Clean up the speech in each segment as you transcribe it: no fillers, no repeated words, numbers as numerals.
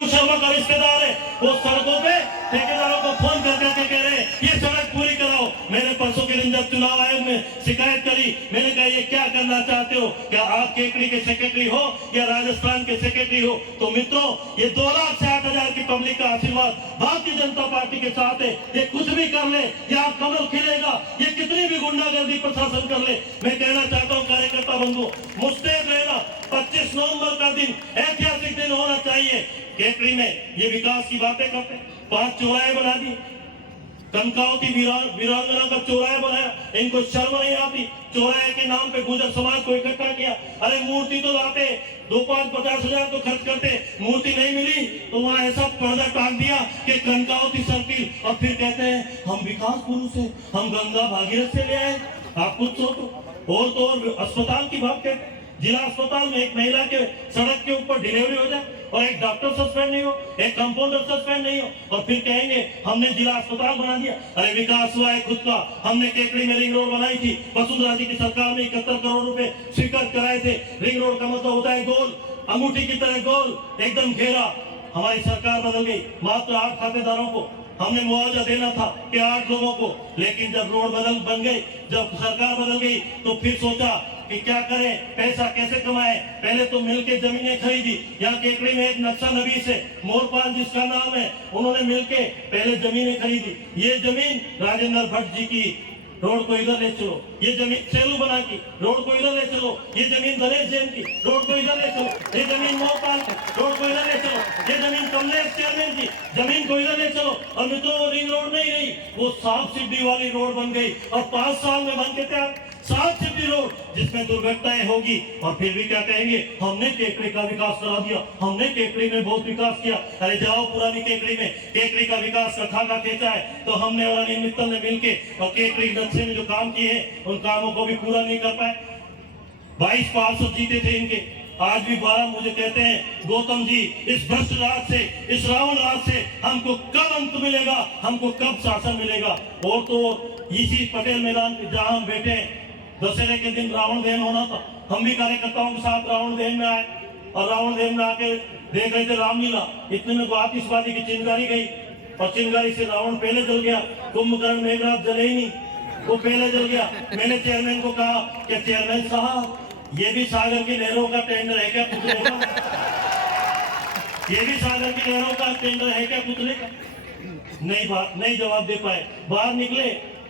शर्मा का रिश्तेदार है, वो सड़कों पे ठेकेदारों को फोन कर करके कह रहे हैं ये सड़क पूरी कराओ। मैंने परसों के दिन जब चुनाव आयोग में शिकायत करी, मैंने कहा ये क्या करना चाहते हो, क्या आप केकड़ी के सेक्रेटरी हो या राजस्थान के सेक्रेटरी हो? तो मित्रों, ये 2,60,000 की पब्लिक का आशीर्वाद भारतीय जनता पार्टी के साथ है। ये कुछ भी कर ले, यहाँ कमल खिलेगा, ये कितनी भी गुंडागर्दी प्रशासन कर ले। मैं कहना चाहता हूँ कार्यकर्ता बंधु, मुस्तैद रहना। 25 नवंबर का दिन ऐतिहासिक दिन होना चाहिए। केकड़ी में ये विकास की बातें करते, 5 चौराहे बना दी, कनकावती वीरांगना का चौराहा बनाया, इनको शर्म नहीं आती। चौराहे के नाम पे गुजर समाज को इकट्ठा किया। अरे मूर्ति तो लाते, 2-5-50,000 तो खर्च करते, मूर्ति नहीं मिली तो वहां ऐसा पर्दा टांग दिया कि कनकावती सर्किल, और फिर कहते हैं हम विकास पुरुष है, हम गंगा भागीरथ से ले आए। आप कुछ सोचो। और तो और अस्पताल की बात कहते, जिला अस्पताल में एक महिला के सड़क के ऊपर डिलीवरी हो जाए और एक डॉक्टर सस्पेंड नहीं हो, एक कंपाउंडर सस्पेंड नहीं हो, और फिर कहेंगे हमने जिला अस्पताल बना दिया। अरे विकास हुआ है खुद का। हमने केकड़ी में रिंग रोड बनाई थी, वसुंधरा जी की सरकार में 71 करोड़ रुपए स्वीकार कराए थे। रिंग रोड का मतलब होता है गोल, अंगूठी की तरह गोल, एकदम घेरा। हमारी सरकार बदल गई, मात्र 8 खातेदारों को हमने मुआवजा देना था कि 8 लोगों को, लेकिन जब रोड बन गई, जब सरकार बदल गई तो फिर सोचा कि क्या करें, पैसा कैसे कमाएं। पहले तो मिलके जमीनें खरीदी। यहाँ केकड़ी में एक नक्शा नवीस है, मोरपाल जिसका नाम है, उन्होंने मिलके पहले जमीनें खरीदी। ये जमीन राजेंद्र भट्ट जी की, रोड को इधर ले चलो। ये जमीन सेलू बना की, रोड को इधर ले चलो। ये जमीन गणेश जैन की, रोड को इधर ले चलो। ये जमीन मोरपाल की, रोड को इधर ले चलो। ये जमीन कमलेश चेयरमैन की, जमीन को इधर ले चलो। और मित्रों, वो रिंग रोड नहीं रही, वो 7 सीढ़ी वाली रोड बन गई, और 5 साल में बन के तैयार 7 सीढ़ी रोड, जिसमें दुर्घटनाएं होगी। और फिर भी क्या कहेंगे, हमने केकड़ी का विकास करा दिया, हमने केकड़ी में बहुत विकास किया। अरे जाओ पुरानी केकड़ी में, केकड़ी का विकास का खाका खींचा है तो हमने और अनिल मित्तल ने मिलके, और केकड़ी नक्शे में जो काम किए हैं उन कामों को भी पूरा नहीं कर पाए। 22 पार्षद जीते थे इनके, आज भी 12 मुझे कहते हैं गौतम जी, इस भ्रष्ट राज से, इस रावण राज से हमको कब अंत मिलेगा, हमको कब शासन मिलेगा। और तो इसी पटेल मैदान जहां हम बैठे हैं, दशहरे के दिन रावण दहन होना था, हम भी कार्यकर्ताओं के साथ रावण दहन में आए, और रावण दहन में आके देख रहे थे रामलीला। इतने में आतिशबाजी की चिंगारी गई, और चिंगारी से रावण पहले जल गया। कुंभकर्ण मेघनाथ जले ही नहीं, वो पहले जल गया। मैंने चेयरमैन को कहा कि चेयरमैन साहब, ये भी सागर की नहरों का टेंडर है क्या पुतले का? ये भी सागर की नहरों का टेंडर है क्या पुतले का? नहीं जवाब दे पाए। बाहर निकले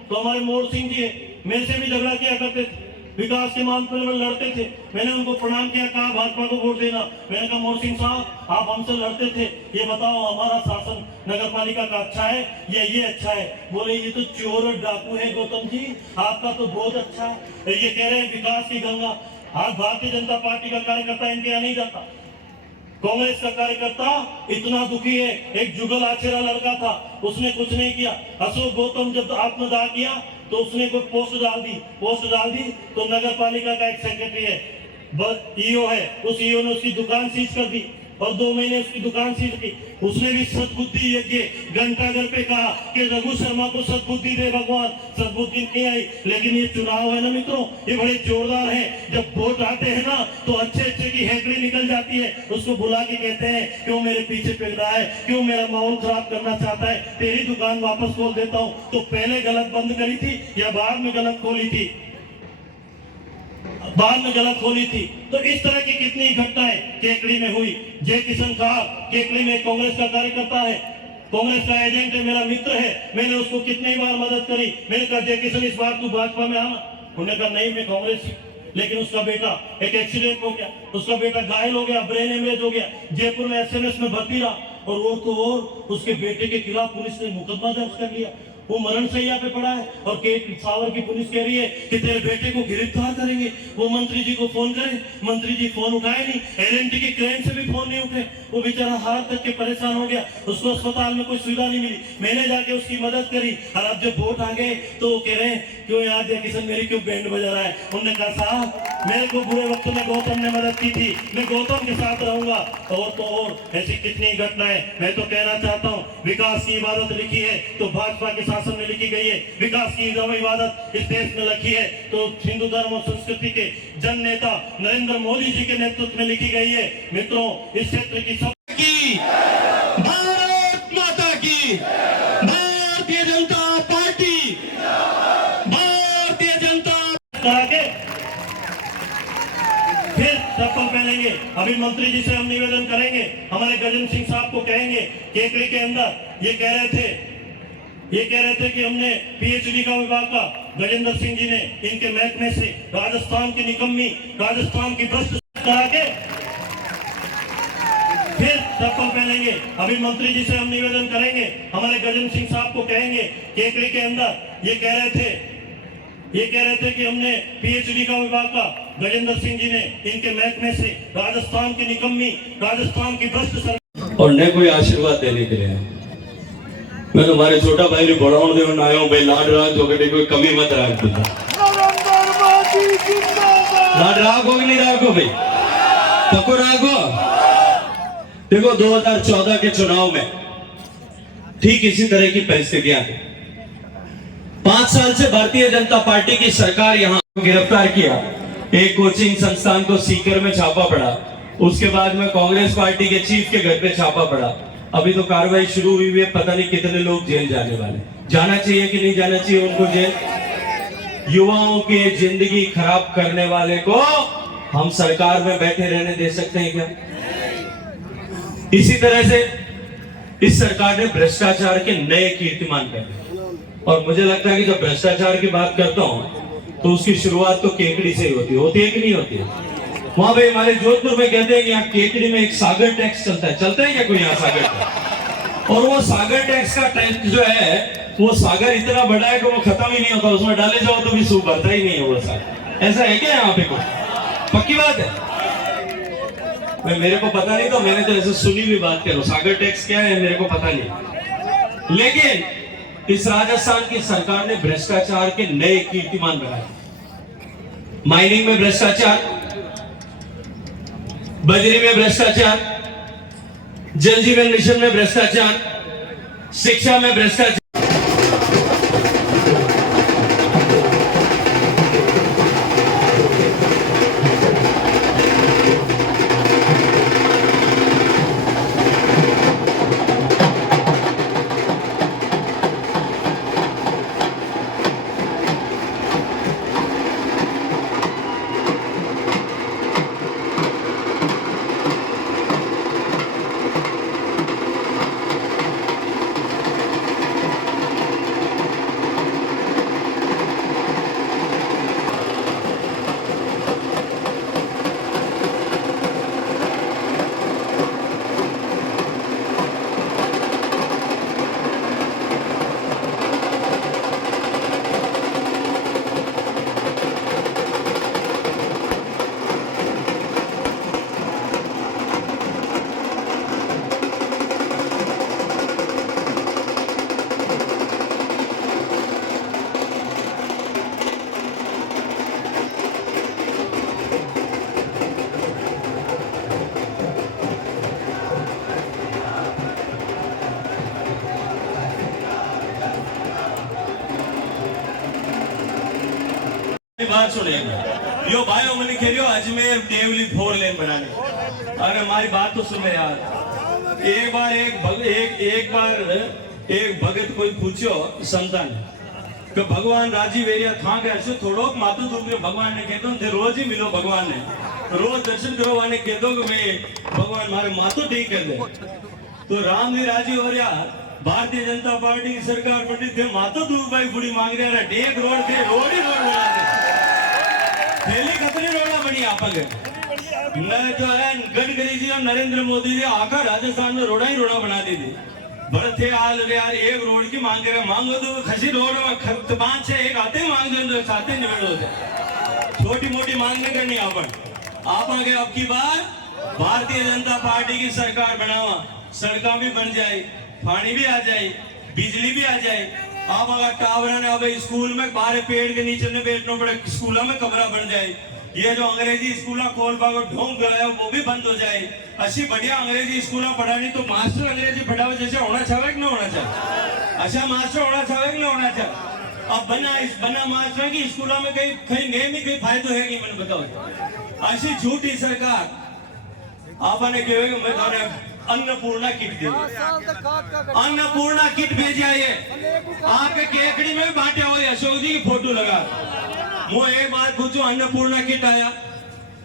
तो हमारे मोड़ सिंह जी मेरे से भी झगड़ा किया करते थे, विकास के मामले में लड़ते थे। मैंने उनको प्रणाम किया, कहा भाजपा को वोट देना। मैंने कहा मोड़ सिंह साहब, आप हमसे लड़ते थे, ये बताओ हमारा शासन नगर पालिका का अच्छा है या ये अच्छा है? बोले ये तो चोर और डाकू है गौतम जी, आपका तो बहुत अच्छा है। ये कह रहे हैं विकास की गंगा। आज भारतीय जनता पार्टी का कार्यकर्ता इनके यहाँ नहीं जाता, कांग्रेस का कार्यकर्ता इतना दुखी है। एक जुगल आचेरा लड़का था, उसने कुछ नहीं किया। अशोक गौतम जब आत्मदाह किया तो उसने कोई पोस्ट डाल दी तो नगर पालिका का एक सेक्रेटरी है, ईओ है, उस ईओ ने उसकी दुकान सीज कर दी, और 2 महीने उसकी दुकान सीज की। उसने भी सद्बुद्धि यज्ञ घंटाघर पे कहा कि रघु शर्मा को सद्बुद्धि दे भगवान, सद्बुद्धि नहीं आई। लेकिन ये चुनाव है ना मित्रों, ये बड़े जोरदार है। जब वोट आते हैं ना तो अच्छे की हेकड़ी निकल जाती है, उसको बुला के कहते हैं क्यों मेरे पीछे फिर रहा है, क्यों मेरा माहौल खराब करना चाहता है, तेरी दुकान वापस खोल देता हूँ। तो पहले गलत बंद करी थी या बाद में गलत खोली थी? बाद में गलत खोली थी। तो इस तरह की कितनी घटनाएं केकड़ी में हुई। जय किशन साहब केकड़ी में कांग्रेस का कार्यकर्ता है, कांग्रेस का एजेंट है, मेरा मित्र है। मैंने उसको कितनी बार मदद करी। मैंने कहा जय किशन, इस बार तू भाजपा में आना। उन्होंने कहा नहीं, मैं कांग्रेस। लेकिन उसका बेटा, एक एक्सीडेंट हो गया, उसका बेटा घायल हो गया, ब्रेन हेमरेज हो गया, जयपुर में एसएमएस में भर्ती रहा। और वो तो और उसके बेटे के खिलाफ पुलिस ने मुकदमा दर्ज कर लिया, वो मरण सैया पे पड़ा है। और सावर की पुलिस कह रही है कि तेरे बेटे को गिरफ्तार करेंगे। वो मंत्री जी को फोन करे, मंत्री जी फोन उठाए नहीं, एलएनटी की क्रेन से भी फोन नहीं उठे। वो बेचारा हार तक के परेशान हो गया, उसको अस्पताल में कोई सुविधा नहीं मिली। मैंने जाके उसकी मदद करी। और अब जब वोट आ गए तो वो कह रहे हैं क्यों यार जय किशन मेरी क्यों बैंड बजा रहा है? उन्होंने कहा साहब, मेरे को बुरे वक्त में गौतम ने मदद की थी, मैं गौतम के साथ रहूंगा। और तो और ऐसी कितनी घटनाएं। मैं तो कहना चाहता हूँ, विकास की इबादत लिखी है तो भाजपा के शासन में लिखी गई है। विकास की इबादत इस देश में लिखी है तो हिंदू धर्म और संस्कृति के जन नेता नरेंद्र मोदी जी के नेतृत्व में लिखी गई है। मित्रों, इस क्षेत्र की सब की, भारत माता की, भारतीय जनता पार्टी, भारतीय जनता करा के फिर चप्पल पहनेंगे। अभी मंत्री जी से हम निवेदन करेंगे, हमारे गजेंद्र सिंह साहब को कहेंगे, केकड़ी के अंदर ये कह रहे थे कि हमने पीएचडी का विभाग का गजेंद्र सिंह जी ने इनके महकमे से राजस्थान की निकम्मी, राजस्थान की भ्रष्ट करा के फिर चप्पल पहनेंगे। अभी मंत्री जी से हम निवेदन करेंगे, हमारे गजेंद्र सिंह साहब को कहेंगे, केकड़ी के अंदर ये कह रहे थे कि हमने पीएचडी का विभाग का गजेंद्र सिंह जी ने इनके महकमे से राजस्थान की निकम्मी, राजस्थान की भ्रष्ट सरकार और न कोई आशीर्वाद देने के लिए मैं तुम्हारे छोटा भाई ने बढ़ाने देवन आया हूं भाई। लाड राग हो गए, कोई कमी मत राख दो। लाड राग हो नहीं राखो भाई, पको राखो। देखो 2014 के चुनाव में ठीक इसी तरह की परिस्थितियां थी। 5 साल से भारतीय जनता पार्टी की सरकार यहां गिरफ्तार किया, एक कोचिंग संस्थान को सीकर में छापा पड़ा, उसके बाद में कांग्रेस पार्टी के चीफ के घर पे छापा पड़ा। अभी तो कार्रवाई शुरू हुई है, पता नहीं कितने लोग जेल जाने वाले। जाना चाहिए कि नहीं जाना चाहिए उनको जेल? युवाओं की जिंदगी खराब करने वाले को हम सरकार में बैठे रहने दे सकते हैं क्या? इसी तरह से इस सरकार ने भ्रष्टाचार के नए कीर्तिमान कर दिए। और मुझे लगता है कि जब भ्रष्टाचार की बात करता हूं तो उसकी शुरुआत तो केकड़ी से ही होती है कि नहीं होती है? वहां भाई हमारे जोधपुर में कहते हैं कि यहाँ केकड़ी में एक सागर टैक्स चलता है क्या कोई यहाँ सागर टैक्स? और वो सागर टैक्स का टैक्स जो है वो सागर इतना बड़ा है कि वो खत्म ही नहीं होता, उसमें डाले जाओ तो भी सूख भरता ही नहीं है वो सागर। ऐसा है क्या यहाँ पे? कुछ पक्की बात है? भाई मेरे को पता नहीं, तो मैंने तो ऐसे सुनी हुई बात करो, सागर टैक्स क्या है मेरे को पता नहीं। लेकिन इस राजस्थान की सरकार ने भ्रष्टाचार के नए कीर्तिमान बनाए। माइनिंग में भ्रष्टाचार, बजरी में भ्रष्टाचार, जल जीवन मिशन में भ्रष्टाचार, शिक्षा में भ्रष्टाचार। बात सुनेंगे यो भाइयों मैंने खेलियो अजमेर देवली 4 लेन बनाने। अरे हमारी बात तो सुने यार। एक बार एक भगत कोई पूछो संतान कि भगवान राजीव एरिया था कैसे थोड़ो मातु दूर भगवान ने कहते थे रोज ही मिलो भगवान ने, रोज दर्शन करो वाने कह दो कि मैं भगवान मारे मातो ठीक कर दे। तो राम जी राजी हो रहा, भारतीय जनता पार्टी की सरकार पंडित थे मातो दूर भाई बुढ़ी मांग रहा डेक रोड थे, रोड ही रोड बना दे। पहले कितनी रोड़ा बनी आप न जो है गडकरी जी और नरेंद्र मोदी जी आकर राजस्थान में रोड़ा ही रोड़ा बना दी थी। बढ़ते हाल यार एक रोड की मांग रहे मांगो तो खसी रोड में 5 6 एक आते मांग दो साथ ही निबड़ होते। छोटी मोटी मांग नहीं करनी आप आगे अब की बार भारतीय जनता पार्टी की सरकार बनावा, सड़का भी बन जाए, पानी भी आ जाए, बिजली भी आ जाए। आप अगर टावर ने अब स्कूल में बाहर पेड़ के नीचे में बैठना पड़े, स्कूलों में कमरा बन जाए। ये जो अंग्रेजी स्कूल खोल पाओ ढोंग गया वो भी बंद हो जाए। अच्छी बढ़िया अंग्रेजी स्कूल पढ़ानी तो मास्टर अंग्रेजी पढ़ावे जैसे होना चाहिए कि ना होना चाहिए? अच्छा मास्टर होना चाहिए कि ना होना चाहिए? अब बना मास्टर की स्कूलों में कहीं गए नहीं, कहीं फायदा है कि मैंने बताओ। ऐसी झूठी सरकार आपने कहे अन्नपूर्णा किट दी, अन्नपूर्णा किट भेजी है। आपके केकड़ी में भी बांटे हुए अशोक जी की फोटो लगा। वो एक बात पूछूं, अन्नपूर्णा किट आया,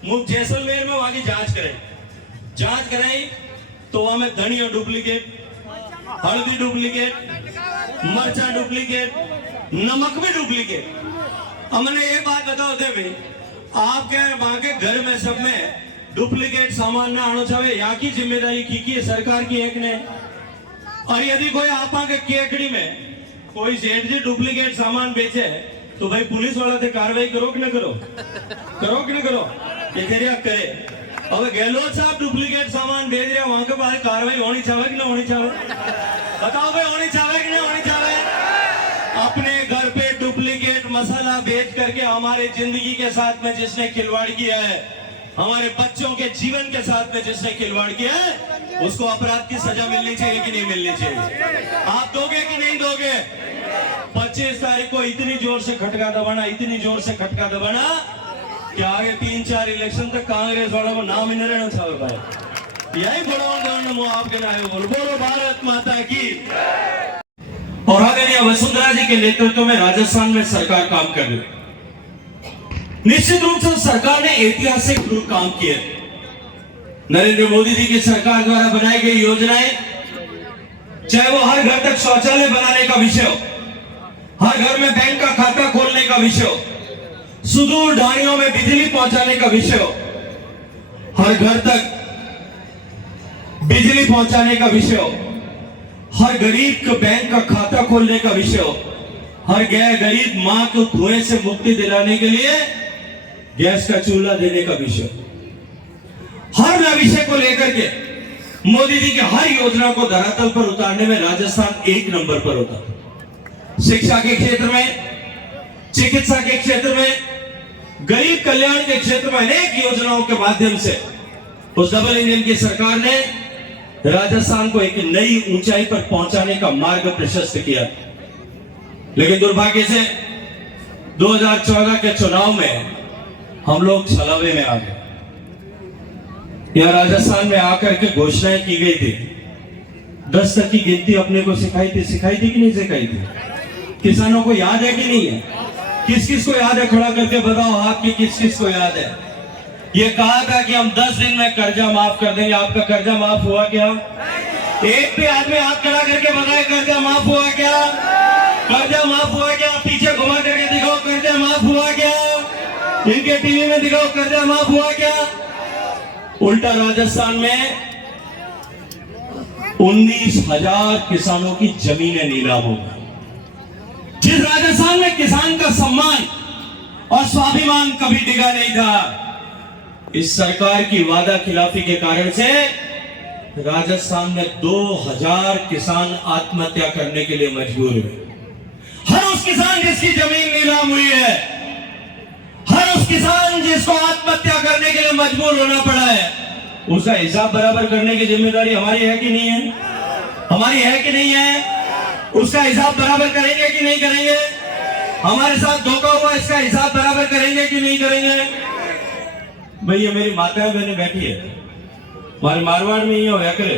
मुझ जैसलमेर में वहां की जांच कराई तो वहां में धनिया डुप्लीकेट, हल्दी डुप्लीकेट, मरचा डुप्लीकेट, नमक भी डुप्लीकेट। हमने ये बात बताओ थे भाई, आपके वहां के घर में सब में डुप्लीकेट सामान ना आना चाहिए, यहाँ की जिम्मेदारी की है सरकार की एक ने। और यदि कोई आप के केकड़ी में कोई सेठ जी डुप्लीकेट सामान बेचे तो भाई पुलिस वाला थे कार्रवाई करो कि न करो, करो कि न करो, ये करे। अब गहलोत साहब डुप्लीकेट सामान बेच रहे, वहां के पास कार्रवाई होनी चाहिए कि ना होनी चाहिए? बताओ भाई, होनी चाहिए कि नहीं होनी चाहिए? अपने घर पे डुप्लीकेट मसाला बेच करके हमारे जिंदगी के साथ में जिसने खिलवाड़ किया है, हमारे बच्चों के जीवन के साथ में जिसने खिलवाड़ किया है, उसको अपराध की सजा मिलनी चाहिए कि नहीं मिलनी चाहिए? आप दोगे कि नहीं दोगे? 25 तारीख को इतनी जोर से खटका दबाना, इतनी जोर से खटका दबाना कि आगे 3-4 इलेक्शन तक कांग्रेस वालों को नाम ही न रहना चाहिए भाई। यही बोलो आपके नाम बोलो भारत माता की। और आदरणीय वसुंधरा जी के नेतृत्व में राजस्थान में सरकार काम कर रही है। निश्चित रूप से सरकार ने ऐतिहासिक काम किए। नरेंद्र मोदी जी की सरकार द्वारा बनाई गई योजनाएं, चाहे वो हर घर तक शौचालय बनाने का विषय हो, हर घर में बैंक का खाता खोलने का विषय हो, सुदूर ढाणियों में बिजली पहुंचाने का विषय हो, हर घर तक बिजली पहुंचाने का विषय हो, हर गरीब को बैंक का खाता खोलने का विषय हो, हर गरीब मां को धुएं से मुक्ति दिलाने के लिए गैस का चूल्हा देने का विषय, हर विषय को लेकर के मोदी जी की हर योजना को धरातल पर उतारने में राजस्थान 1 नंबर पर होता। शिक्षा के क्षेत्र में, चिकित्सा के क्षेत्र में, गरीब कल्याण के क्षेत्र में अनेक योजनाओं के माध्यम से उस डबल इंजन की सरकार ने राजस्थान को एक नई ऊंचाई पर पहुंचाने का मार्ग प्रशस्त किया। लेकिन दुर्भाग्य से 2014 के चुनाव में हम लोग छलावे में आ गए। यहां राजस्थान में आकर के घोषणाएं की गई थी, 10 तक की गिनती अपने को सिखाई थी कि नहीं सिखाई थी? किसानों को याद है कि नहीं है? किस किस को याद है? खड़ा करके बताओ हाथ की, किस किस को याद है? ये कहा था कि हम 10 दिन में कर्जा माफ कर देंगे। आपका कर्जा माफ हुआ क्या? एक भी आदमी हाथ खड़ा करके बताए कर्जा माफ हुआ क्या? कर्जा माफ हुआ क्या? पीछे घुमा करके दिखाओ कर्जा माफ हुआ क्या? इनके टीवी में दिखाओ कर्जा माफ हुआ क्या? उल्टा राजस्थान में 19,000 किसानों की जमीनें नीलाम हो गई। जिस राजस्थान में किसान का सम्मान और स्वाभिमान कभी डिगा नहीं था, इस सरकार की वादा खिलाफी के कारण से राजस्थान में 2000 किसान आत्महत्या करने के लिए मजबूर हुए। हर उस किसान जिसकी जमीन नीलाम हुई है, हर उस किसान जिसको आत्महत्या करने के लिए मजबूर होना पड़ा है, उसका हिसाब बराबर करने की जिम्मेदारी हमारी है कि नहीं है? हमारी है कि नहीं है? उसका हिसाब बराबर करेंगे कि नहीं करेंगे? हमारे साथ धोखा हुआ, इसका हिसाब बराबर करेंगे कि नहीं करेंगे? भैया मेरी माता बहने बैठी है, हमारे मारवाड़ में ये होया करे,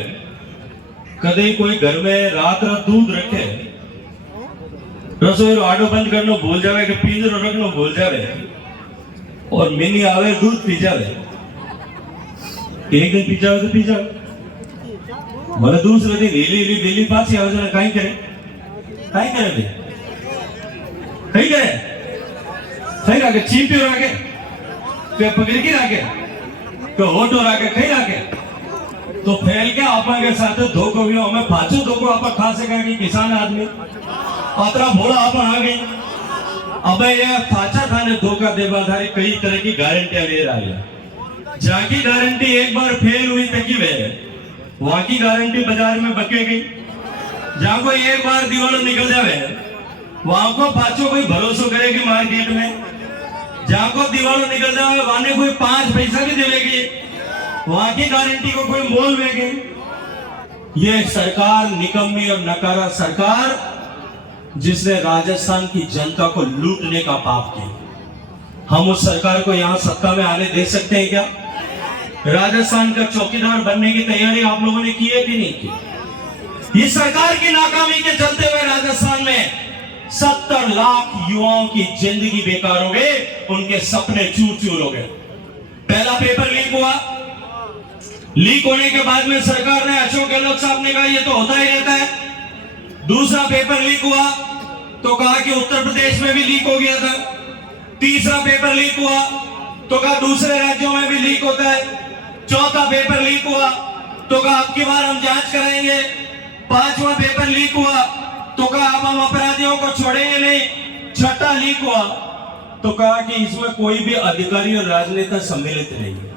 कदे कोई घर में रात दूध रखे, रसोई आडो बंद करना भूल जावे कि पिंजरो रखना भूल जावे और मिनी आवे दूध पी जावे। एक दिन पी जावे तो पी जावे, भले दूसरे दिन हीली बिल्ली पास आवे, कहीं करे कहीं राके चीपी राके के पकड़ की राके के होटो राके कहीं राके तो फैल के आपा के साथ धोखो भी हमें पाछो धोखो आपा खा सका कि किसान आदमी अतरा भोला आपा आ गई। अब ये पाछा थाने धोखा देवा धारी कई तरह की गारंटियां ले रहा है। जाकी गारंटी एक बार फेल हुई तकी वे वहां की गारंटी बाजार में बके गई। जहां को एक बार दीवानो निकल जावे वहां को पाछो कोई भरोसा करेगी मार्केट में। जहां को दीवानो निकल जावे वहां कोई 5 पैसा भी देगी, वहां की गारंटी को कोई मोल लेगी। ये सरकार निकम्मी और नकारा सरकार जिसने राजस्थान की जनता को लूटने का पाप किया। हम उस सरकार को यहां सत्ता में आने दे सकते हैं क्या? राजस्थान का चौकीदार बनने की तैयारी आप लोगों ने की है कि नहीं की? इस सरकार की नाकामी के चलते हुए राजस्थान में 70 लाख युवाओं की जिंदगी बेकार हो गई, उनके सपने चूर चूर हो गए। पहला पेपर लीक हुआ, लीक होने के बाद में सरकार ने, अशोक गहलोत साहब ने कहा ये तो होता ही रहता है। दूसरा पेपर लीक हुआ तो कहा कि उत्तर प्रदेश में भी लीक हो गया था। तीसरा पेपर लीक हुआ तो कहा दूसरे राज्यों में भी लीक होता है। चौथा पेपर लीक हुआ तो कहा अब की बार हम जांच कराएंगे। पांचवा पेपर लीक हुआ तो कहा अब हम अपराधियों को छोड़ेंगे नहीं। छठा लीक हुआ तो कहा कि इसमें कोई भी अधिकारी और राजनेता सम्मिलित नहीं है।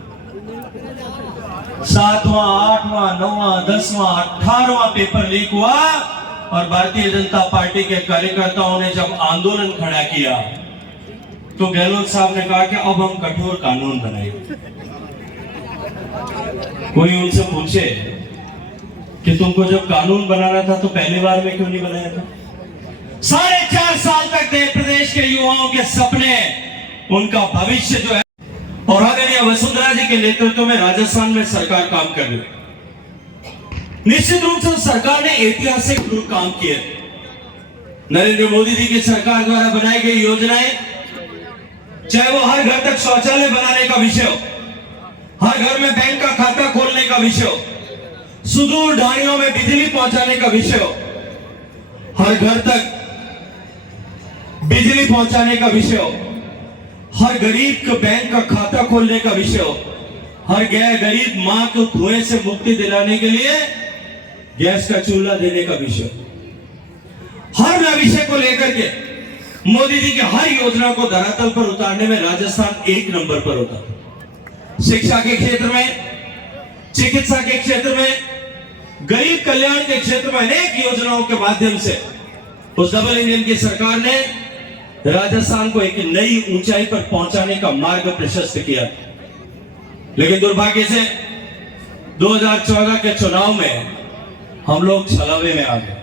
सातवां, आठवां, नौवां, 10वां, 18वां पेपर लीक हुआ और भारतीय जनता पार्टी के कार्यकर्ताओं ने जब आंदोलन खड़ा किया तो गहलोत साहब ने कहा कि अब हम कठोर कानून बनाएंगे। कोई उनसे पूछे कि तुमको जब कानून बनाना था तो पहली बार में क्यों नहीं बनाया था? 4.5 साल तक प्रदेश के युवाओं के सपने, उनका भविष्य जो है, और आदरणीय वसुंधरा जी के नेतृत्व में राजस्थान में सरकार काम कर रही है। निश्चित रूप से सरकार ने ऐतिहासिक काम किए। नरेंद्र मोदी जी की सरकार द्वारा बनाई गई योजनाएं, चाहे वो हर घर तक शौचालय बनाने का विषय हो, हर घर में बैंक का खाता खोलने का विषय हो, सुदूर ढाणियों में बिजली पहुंचाने का विषय हो, हर घर तक बिजली पहुंचाने का विषय हो, हर गरीब को बैंक का खाता खोलने का विषय हो, हर गरीब मां को धुएं से मुक्ति दिलाने के लिए गैस का चूल्हा देने का विषय, हर विषय को लेकर के मोदी जी की हर योजना को धरातल पर उतारने में राजस्थान 1 नंबर पर होता है। शिक्षा के क्षेत्र में, चिकित्सा के क्षेत्र में, गरीब कल्याण के क्षेत्र में अनेक योजनाओं के माध्यम से उस डबल इंजन की सरकार ने राजस्थान को एक नई ऊंचाई पर पहुंचाने का मार्ग प्रशस्त किया। लेकिन दुर्भाग्य से 2014 के चुनाव में हम लोग छलावे में आ गए।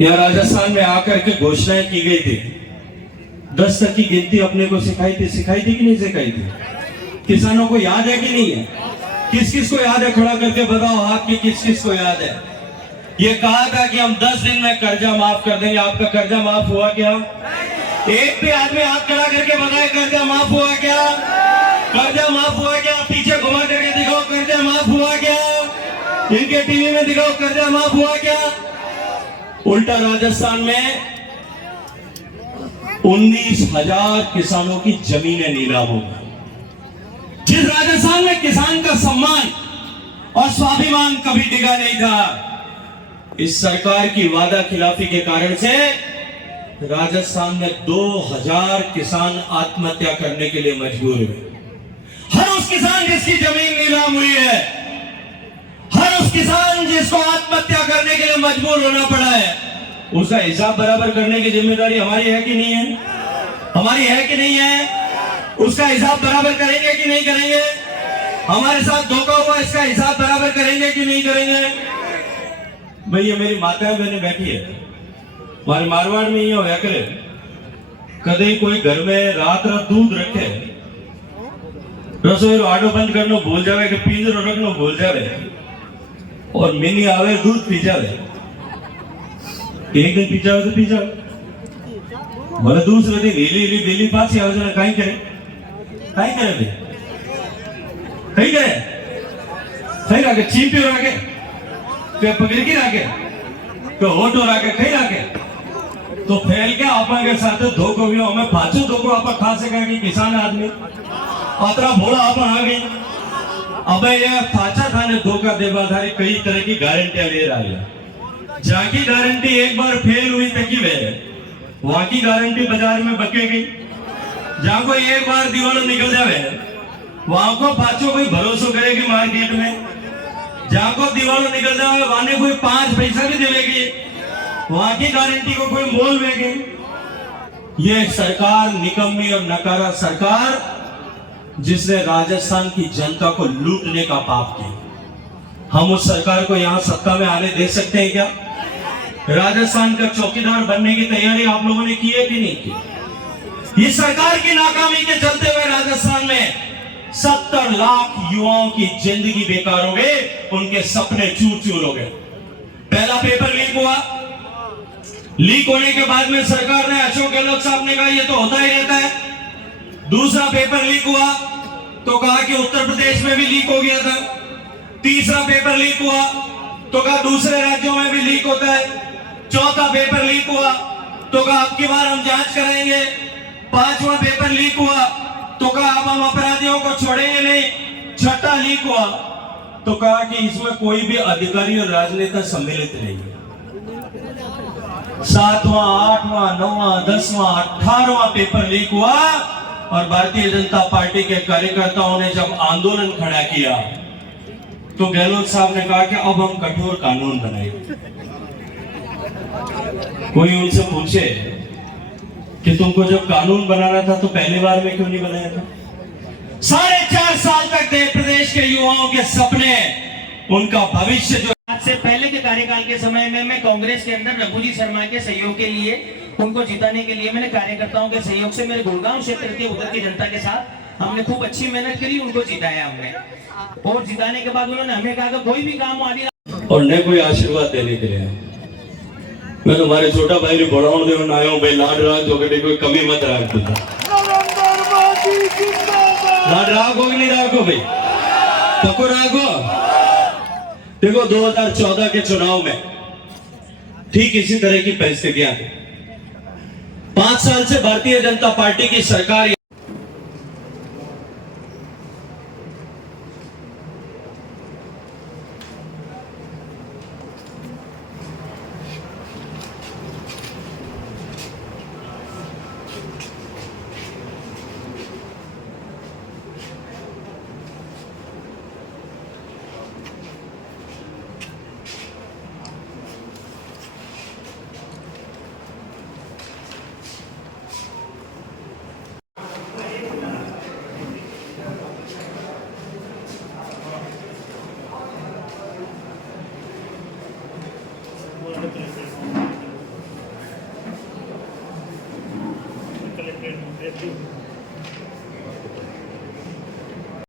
यह राजस्थान में आकर के घोषणाएं की गई थी, 10 तक की गिनती अपने को सिखाई थी कि नहीं सिखाई थी? किसानों को याद है कि नहीं है? किस किस को याद है? खड़ा करके बताओ हाथ की, किस किस को याद है? ये कहा था कि हम 10 दिन में कर्जा माफ कर देंगे। आपका कर्जा माफ हुआ क्या? एक भी आदमी हाथ खड़ा करके बताए कर्जा माफ हुआ क्या? कर्जा माफ हुआ क्या? पीछे घुमा करके दिखाओ कर्जा माफ हुआ क्या? इनके टीवी में दिखाओ कर्जा माफ हुआ क्या? उल्टा राजस्थान में 19,000 किसानों की जमीनें नीलाम हो गई। जिस राजस्थान में किसान का सम्मान और स्वाभिमान कभी डिगा नहीं था, इस सरकार की वादा खिलाफी के कारण से राजस्थान में 2000 किसान आत्महत्या करने के लिए मजबूर हुए। हर उस किसान जिसकी जमीन नीलाम हुई है, हर उस किसान जिसको आत्महत्या करने के लिए मजबूर होना पड़ा है, उसका हिसाब बराबर करने की जिम्मेदारी हमारी है कि नहीं है? हमारी है कि नहीं है? उसका हिसाब बराबर करेंगे कि नहीं करेंगे? हमारे साथ धोखा हुआ, इसका हिसाब बराबर करेंगे कि नहीं करेंगे? भैया मेरी माताएं बहनें बैठी है, हमारे मारवाड़ में ये होया करे, कदे कोई घर में रात दूध रखे, रसोई आडो बंद करना भूल जावे कि पिंजरो रखना भूल जावे और मिनी आवे दूध पी जावे। एक दिन पी जावे तो पी जावे, भले दूसरे दिन हिली हिली बिल्ली पास आवे तो कहीं करे भाई, कहीं करे कहीं राके चींपी राके के पकड़ की राके तो होटो राके कहीं राके तो फैल के आपा के साथ धोखो भी हमें पाछो धोखो आपा खा सका कि किसान आदमी अतरा भोला आपा आ गई। अब ये पाछा थाने धोखा देवा धारी कई तरह की गारंटियां ले रहा है। जाकी गारंटी एक बार फेल हुई तकी वे वहां की गारंटी बाजार में बकेगी। जहां को एक बार दीवार निकल जावे वहां को पाछो कोई भरोसा करेगी मार्केट में। जहां को दीवार निकल जावे वहां कोई 5 पैसा भी देगी, वहां की गारंटी को कोई मोल देगी। ये सरकार निकम्मी और नकारा सरकार जिसने राजस्थान की जनता को लूटने का पाप किया। हम उस सरकार को यहां सत्ता में आने दे सकते हैं क्या? राजस्थान का चौकीदार बनने की तैयारी आप लोगों ने की है कि नहीं की? इस सरकार की नाकामी के चलते हुए राजस्थान में 70 लाख युवाओं की जिंदगी बेकार हो गई, उनके सपने चूर चूर हो गए। पहला पेपर लीक हुआ, लीक होने के बाद में सरकार ने, अशोक गहलोत साहब ने कहा ये तो होता ही रहता है। दूसरा पेपर लीक हुआ तो कहा कि उत्तर प्रदेश में भी लीक हो गया था। तीसरा पेपर लीक हुआ तो कहा दूसरे राज्यों में भी लीक होता है। चौथा पेपर लीक हुआ तो कहा अब की बार हम जांच करेंगे। पांचवा पेपर लीक हुआ तो कहा अब हम अपराधियों को छोड़ेंगे नहीं। छठा लीक हुआ तो कहा कि इसमें कोई भी अधिकारी और राजनेता सम्मिलित नहीं है। सातवां, आठवां, नौवां, 10वां, 18वां पेपर लीक हुआ और भारतीय जनता पार्टी के कार्यकर्ताओं ने जब आंदोलन खड़ा किया तो गहलोत साहब ने कहा कि अब हम कठोर कानून बनाएंगे। कोई उनसे पूछे कि तुमको जब कानून बनाना था तो पहली बार में क्यों नहीं बनाया था? 4.5 साल तक प्रदेश के युवाओं के सपने, उनका भविष्य जो आज से पहले के कार्यकाल के समय में मैं कांग्रेस के अंदर रघुजी शर्मा के सहयोग के लिए, उनको जिताने के लिए मैंने कार्यकर्ताओं के सहयोग से मेरे गुड़गांव क्षेत्र के उधर की जनता के साथ हमने खूब अच्छी मेहनत करी, उनको जिताया हमने। और जिताने के बाद उन्होंने हमें कहा कि कोई भी काम आदि और न कोई आशीर्वाद देने के लिए मैं तुम्हारे छोटा भाई ने बढ़ाओ दे आयो भाई लाड राग जो बेटे कोई कमी मत राख दो। लाड राग हो कि नहीं राग हो भाई? पक्को राग हो। देखो 2014 के चुनाव में ठीक इसी तरह की परिस्थितियां थी। 5 साल से भारतीय जनता पार्टी की सरकार कलेक्टेड